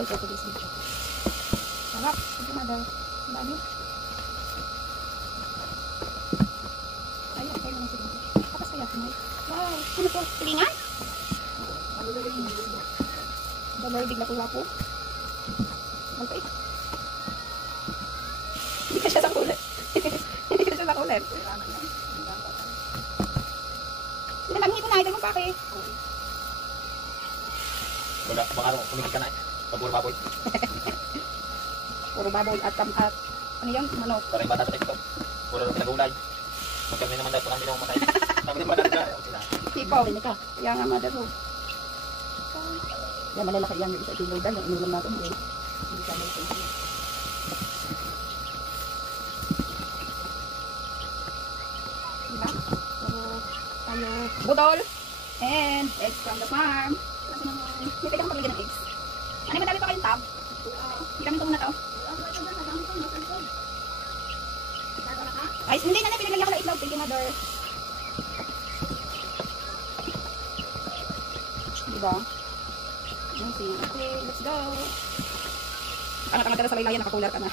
So, for this video. Sarap. Ito na daw. Ang dami. Ayun, kayo naman siguro. Tapos kaya, May. Wow. Ano po? Tulingan? Dollar bigla po po. Malpait. Hindi ka siya sa kulit. Hindi ka siya sa kulit. Pinalangin ko na. Ito yung pake. Wala, baka ano, kumikit ka na eh. Puro baboy. Puro baboy at ano yung manok. Parang yung bata sa TikTok. Puro lang pinag-ulay. Pag kami naman daw, kung kami naman matay. Sabi naman natin ka, okay na. Tipo. Kaya nga mother ho. Yan, malalaki yan. Yung isa ito yung loadan. Yung inulam natin. Hindi ka malaki. Diba? So, tayo budol. And eggs from the farm. May pwede kang pagbigyan ng eggs. Ano, madami pa kayong tab? Hiramin ko muna to. Ay, hindi na, pinaglagyan ko na itlog. Thank you, mother. Diba? Okay, let's go. Angat-angat ka na sa laylayan, nakakular ka na.